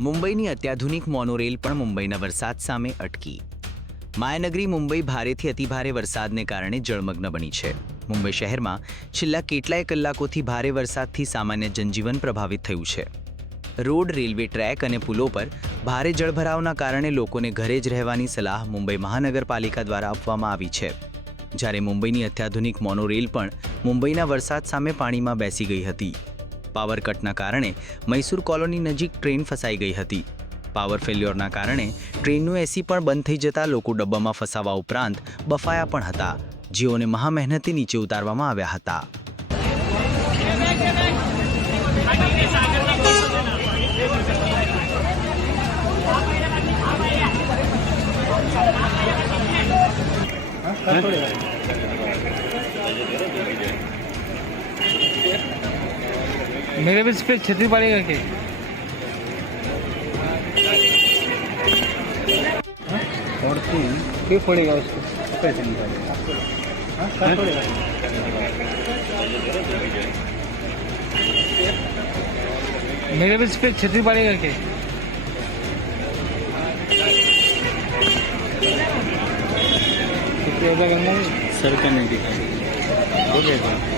મુંબઈની અત્યાધુનિક મોનોરેલ પણ મુંબઈના વરસાદ સામે અટકી. માયાનગરી મુંબઈ ભારેથી અતિભારે વરસાદને કારણે જળમગ્ન બની છે. મુંબઈ શહેરમાં છેલ્લા કેટલાય કલાકોથી ભારે વરસાદથી સામાન્ય જનજીવન પ્રભાવિત થયું છે. રોડ, રેલવે ટ્રેક અને પુલો પર ભારે જળભરાવના કારણે લોકોને ઘરે જ રહેવાની સલાહ મુંબઈ મહાનગરપાલિકા દ્વારા આપવામાં આવી છે. જ્યારે મુંબઈની અત્યાધુનિક મોનોરેલ પણ મુંબઈના વરસાદ સામે પાણીમાં બેસી ગઈ હતી. પાવર કટના કારણે મૈસૂર કોલોની નજીક ટ્રેન ફસાઈ ગઈ હતી. પાવર ફેલ્યોરના કારણે ટ્રેનનું એસી પણ બંધ થઈ જતા લોકો ડબ્બામાં ફસાવા ઉપરાંત બફાયા પણ હતા. જેઓને મહામહેનતે નીચે ઉતારવામાં આવ્યા હતા. मेरे भी स्पीड पर छतरी पड़ेगा कि और क्यों पड़ेगा उसको। पैसे निकालेगा हाँ, हाँ? मेरे भी स्पीड पर छतरी पड़ेगा तो कि सर का नहीं दिखाई हो जाएगा